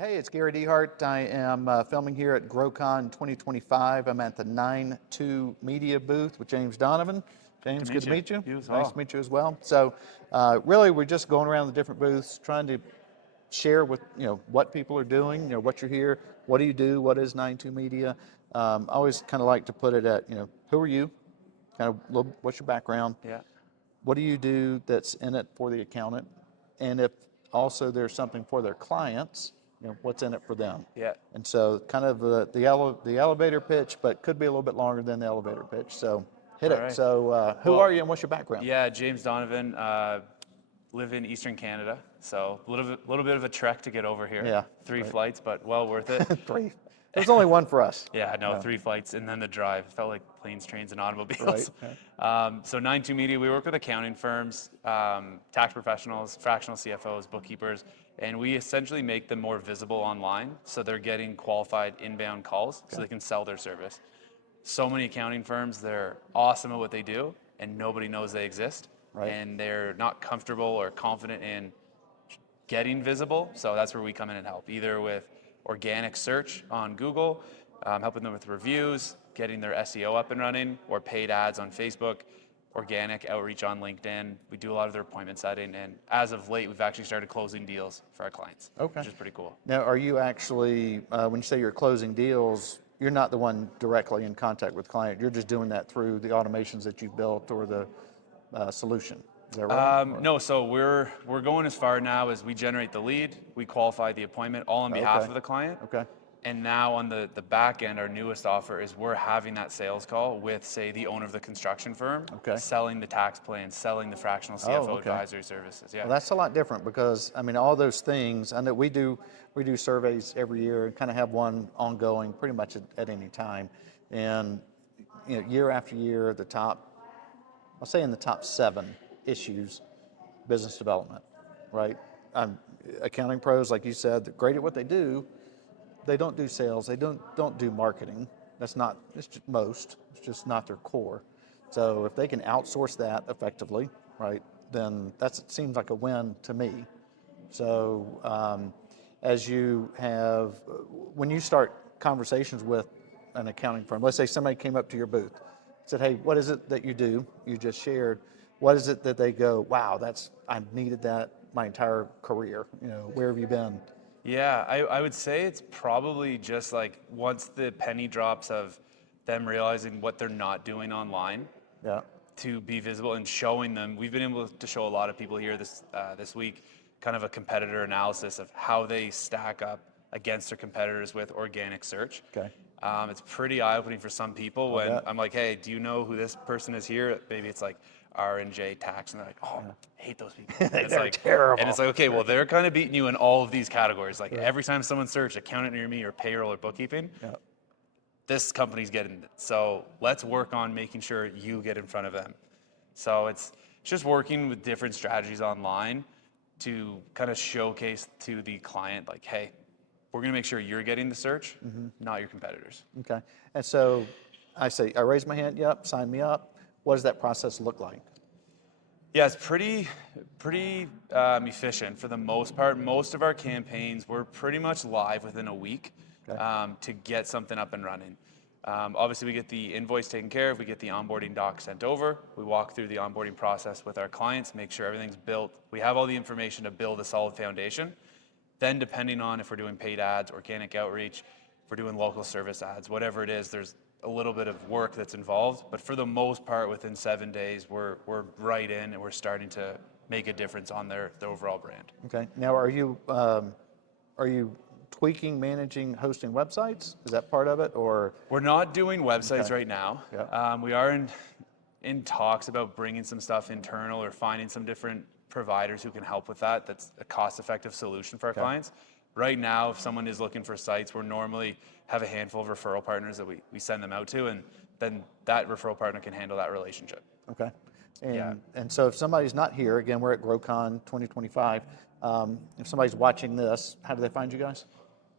Hey, it's Gary Dehart. I am filming here at GrowCon 2025. I'm at the 9-2 Media booth with James Donovan. James, good to meet you. You as well. Nice to meet you as well. So, really, we're just going around the different booths, trying to share with what people are doing. What you're here. What do you do? What is 9-2 Media? I always kind of like to put it at who are you? Kind of what's your background? Yeah. What do you do that's in it for the accountant? And if also there's something for their clients, what's in it for them? Yeah. And so kind of the elevator pitch, but could be a little bit longer than the elevator pitch. So hit it. Right. So who are you and what's your background? Yeah, James Donovan. Live in Eastern Canada, so a little bit of a trek to get over here. Yeah. 3 flights, but well worth it. 3. There's only one for us. Yeah, no, 3 flights and then the drive. It felt like planes, trains, and automobiles. Right. So 9-2 Media, we work with accounting firms, tax professionals, fractional CFOs, bookkeepers, and we essentially make them more visible online, so they're getting qualified inbound calls so they can sell their service. So many accounting firms, they're awesome at what they do, and nobody knows they exist. Right. And they're not comfortable or confident in getting visible. So that's where we come in and help, either with organic search on Google, helping them with reviews, getting their SEO up and running, or paid ads on Facebook, organic outreach on LinkedIn. We do a lot of their appointment setting, and as of late, we've actually started closing deals for our clients, which is pretty cool. Now, are you actually, when you say you're closing deals, you're not the one directly in contact with the client. You're just doing that through the automations that you've built or the solution. Is that right? No, so we're going as far now as we generate the lead, we qualify the appointment all on behalf of the client. Okay. And now on the back end, our newest offer is we're having that sales call with, say, the owner of the construction firm, selling the tax plan, selling the fractional CFO advisory services. Yeah. Well, that's a lot different because, all those things, I know we do surveys every year and kind of have one ongoing pretty much at any time. And, year after year, I'll say in the top 7 issues, business development, right? Accounting pros, like you said, they're great at what they do. They don't do sales. They don't do marketing. It's just not their core. So if they can outsource that effectively, right, then it seems like a win to me. So when you start conversations with an accounting firm, let's say somebody came up to your booth, said, hey, what is it that you do? You just shared. What is it that they go, wow, I've needed that my entire career. Where have you been? Yeah, I would say it's probably just like once the penny drops of them realizing what they're not doing online to be visible and showing them. We've been able to show a lot of people here this week kind of a competitor analysis of how they stack up against their competitors with organic search. Okay. It's pretty eye-opening for some people when I'm like, hey, do you know who this person is here? Maybe it's like R&J Tax, and they're like, oh, I hate those people. And it's they're terrible. And it's like, okay, well, they're kind of beating you in all of these categories. Like every time someone searches accountant near me or payroll or bookkeeping, this company's getting it. So let's work on making sure you get in front of them. So it's just working with different strategies online to kind of showcase to the client, like, hey, we're going to make sure you're getting the search, not your competitors. Okay. And so I raise my hand, sign me up. What does that process look like? Yeah, it's pretty efficient for the most part. Most of our campaigns, we're pretty much live within a week to get something up and running. Obviously, we get the invoice taken care of. We get the onboarding doc sent over. We walk through the onboarding process with our clients, make sure everything's built. We have all the information to build a solid foundation. Then depending on if we're doing paid ads, organic outreach, if we're doing local service ads, whatever it is, there's a little bit of work that's involved. But for the most part, within 7 days, we're right in and we're starting to make a difference on their overall brand. Okay. Now, are you tweaking, managing, hosting websites? Is that part of it, or? We're not doing websites right now. We are in talks about bringing some stuff internal or finding some different providers who can help with that. That's a cost-effective solution for our clients. Right now, if someone is looking for sites, we normally have a handful of referral partners that we send them out to, and then that referral partner can handle that relationship. Okay. And so if somebody's not here, again, we're at GrowCon 2025. If somebody's watching this, how do they find you guys?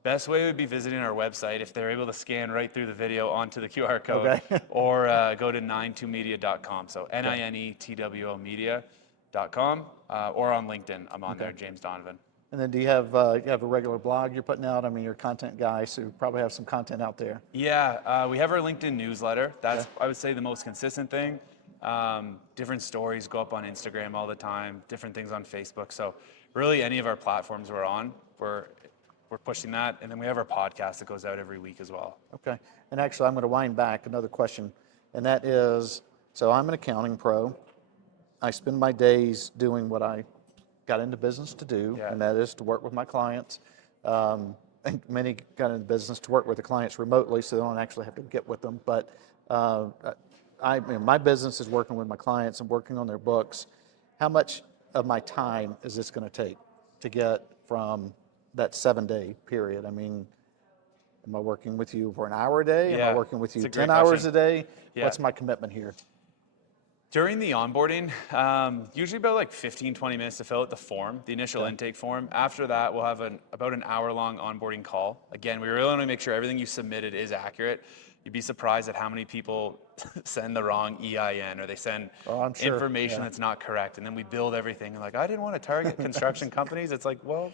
Best way would be visiting our website if they're able to scan right through the video onto the QR code, or go to 92media.com. So NINETWO media.com, or on LinkedIn. I'm on there, James Donovan. And then do you have a regular blog you're putting out? I mean, you're a content guy, so you probably have some content out there. Yeah, we have our LinkedIn newsletter. That's, I would say, the most consistent thing. Different stories go up on Instagram all the time, different things on Facebook. So really any of our platforms we're on, we're pushing that. And then we have our podcast that goes out every week as well. Okay. And actually, I'm going to wind back another question. And that is, so I'm an accounting pro. I spend my days doing what I got into business to do, and that is to work with my clients. And many got into business to work with the clients remotely, so they don't actually have to get with them. But my business is working with my clients and working on their books. How much of my time is this going to take to get from that 7-day period? I mean, am I working with you for an hour a day? Am I working with you 10 hours a day? What's my commitment here? During the onboarding, usually about like 15, 20 minutes to fill out the form, the initial intake form. After that, we'll have about an hour-long onboarding call. Again, we really want to make sure everything you submitted is accurate. You'd be surprised at how many people send the wrong EIN or they send information that's not correct. And then we build everything. And like, I didn't want to target construction companies. It's like, well,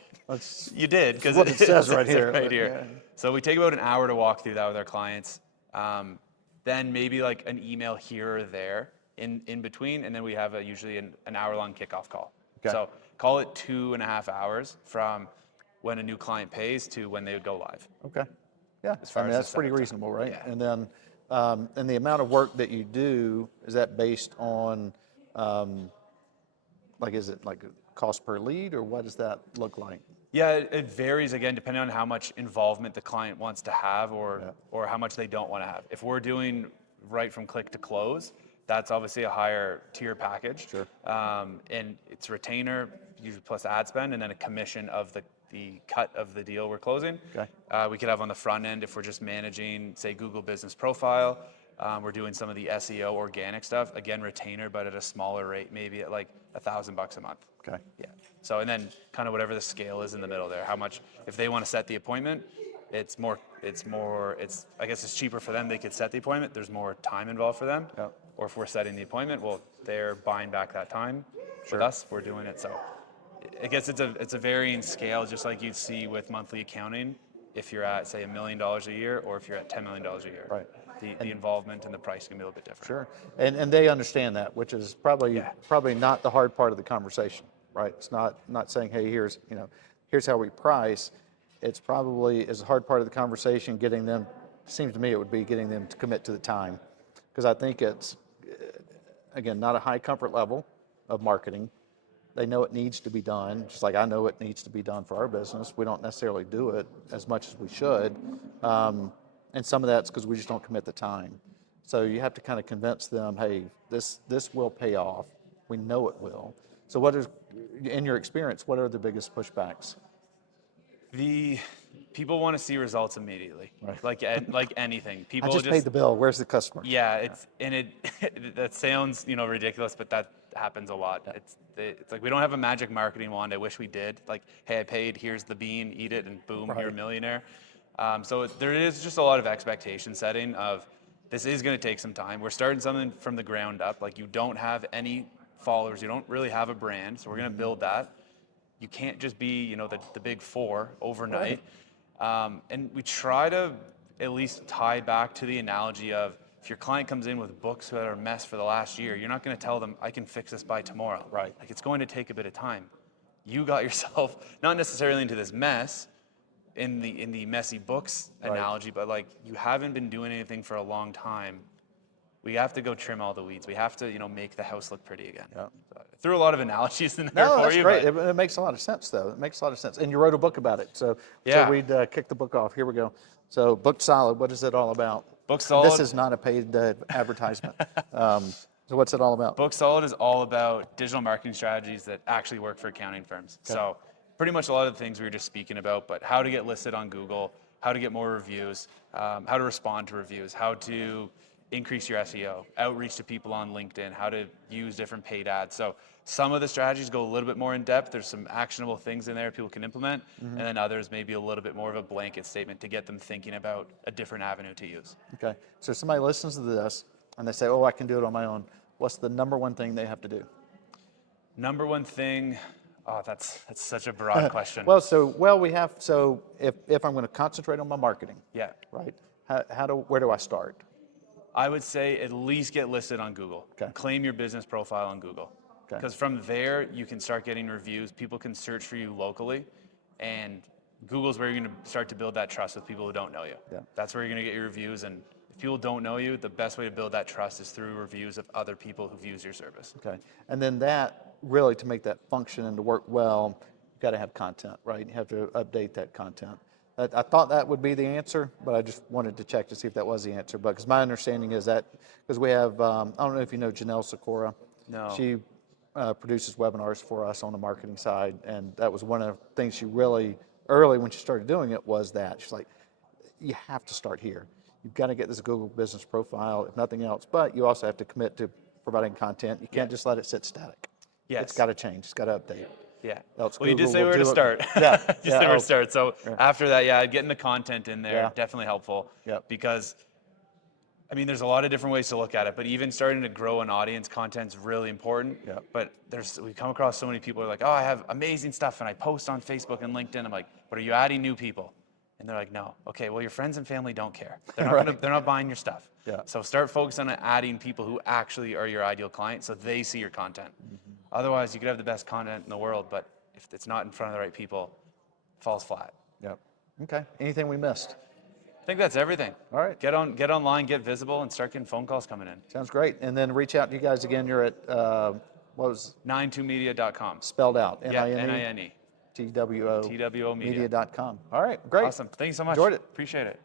you did, because what it says right here. Yeah. So we take about an hour to walk through that with our clients. Then maybe like an email here or there in between, and then we have usually an hour-long kickoff call. Okay. So call it 2.5 hours from when a new client pays to when they would go live. Okay. Yeah, that's pretty reasonable, right? Yeah. And then, and the amount of work that you do, is that based on, is it like a cost per lead, or what does that look like? Yeah, it varies, again, depending on how much involvement the client wants to have or how much they don't want to have. If we're doing right from click to close, that's obviously a higher tier package. Sure. And it's retainer, usually plus ad spend, and then a commission of the cut of the deal we're closing. Okay. We could have on the front end, if we're just managing, say, Google Business Profile, we're doing some of the SEO organic stuff, again, retainer, but at a smaller rate, maybe at like $1,000 a month. Okay. Yeah. So, and then kind of whatever the scale is in the middle there, how much, if they want to set the appointment, I guess it's cheaper for them. They could set the appointment. There's more time involved for them. Yep. Or if we're setting the appointment, well, they're buying back that time. With us, we're doing it. So I guess it's a varying scale, just like you'd see with monthly accounting. If you're at, say, $1 million a year, or if you're at $10 million a year, right? The involvement and the price can be a little bit different. Sure, and they understand that, which is probably not the hard part of the conversation, right? It's not saying, hey, here's how we price. It's probably is the hard part of the conversation. Getting them, seems to me, it would be getting them to commit to the time, because I think it's, again, not a high comfort level of marketing. They know it needs to be done, just like I know it needs to be done for our business. We don't necessarily do it as much as we should. And some of that's because we just don't commit the time. So you have to kind of convince them, hey, this will pay off. We know it will. So what is, in your experience, what are the biggest pushbacks? The people want to see results immediately, right? Like anything. People I just paid the bill. Where's the customer? Yeah, that sounds ridiculous, but that happens a lot. It's like we don't have a magic marketing wand. I wish we did. Like, hey, I paid. Here's the bean. Eat it, and boom, you're a millionaire. So there is just a lot of expectation setting of this is going to take some time. We're starting something from the ground up. Like, you don't have any followers. You don't really have a brand. So we're going to build that. You can't just be, the big four overnight. Right. And we try to at least tie back to the analogy of, if your client comes in with books that are a mess for the last year, you're not going to tell them, I can fix this by tomorrow. Right. Like, it's going to take a bit of time. You got yourself not necessarily into this mess in the messy books analogy, but like, you haven't been doing anything for a long time. We have to go trim all the weeds. We have to, make the house look pretty again. Yeah. So I threw a lot of analogies in there for you. No, that's great. It makes a lot of sense, though. It makes a lot of sense. And you wrote a book about it. So we'd kick the book off. Here we go. So Book Solid, what is it all about? Book Solid. This is not a paid advertisement. So what's it all about? Book Solid is all about digital marketing strategies that actually work for accounting firms. Okay. So pretty much a lot of the things we were just speaking about, but how to get listed on Google, how to get more reviews, how to respond to reviews, how to increase your SEO, outreach to people on LinkedIn, how to use different paid ads. So some of the strategies go a little bit more in depth. There's some actionable things in there people can implement, and then others maybe a little bit more of a blanket statement to get them thinking about a different avenue to use. Okay, so somebody listens to this and they say, oh, I can do it on my own. What's the number one thing they have to do? Number one thing, Oh, that's such a broad question. Well, if I'm going to concentrate on my marketing, Yeah. right? Where do I start? I would say at least get listed on Google. Okay. Claim your business profile on Google. Okay. Because from there, you can start getting reviews. People can search for you locally. And Google's where you're going to start to build that trust with people who don't know you. Yeah. That's where you're going to get your reviews. And if people don't know you, the best way to build that trust is through reviews of other people who've used your service. Okay. And then that, really, to make that function and to work well, you've got to have content, right? You have to update that content. I thought that would be the answer, but I just wanted to check to see if that was the answer. But because my understanding is that, because we have, I don't know if you know Janelle Sikora. No. She produces webinars for us on the marketing side, and that was one of the things she really, early when she started doing it, was that. She's like, you have to start here. You've got to get this Google business profile, if nothing else, but you also have to commit to providing content. You can't just let it sit static. Yes. It's got to change. It's got to update. Yeah. Else Well, you Google did say will where to do it. start. Yeah. You said where to start. So Yeah. after that, getting the content in there, Yeah. definitely helpful. Yep. Because, I mean, there's a lot of different ways to look at it, but even starting to grow an audience, content's really important. Yep. But we come across so many people who are like, oh, I have amazing stuff, and I post on Facebook and LinkedIn. I'm like, but are you adding new people? And they're like, no. Okay, well, your friends and family don't care. They're not Right. they're not buying your stuff. Yeah. So start focusing on adding people who actually are your ideal client, so they see your content. Otherwise, you could have the best content in the world, but if it's not in front of the right people, it falls flat. Yep. Okay. Anything we missed? I think that's everything. All right. Get online, get visible, and start getting phone calls coming in. Sounds great. And then reach out to you guys again. You're at, what was 92media.com. spelled out? Yeah, NINE? NINE. TWO TWO Media. media.com. All right. Great. Awesome. Thank you so much. Enjoyed it. Appreciate it.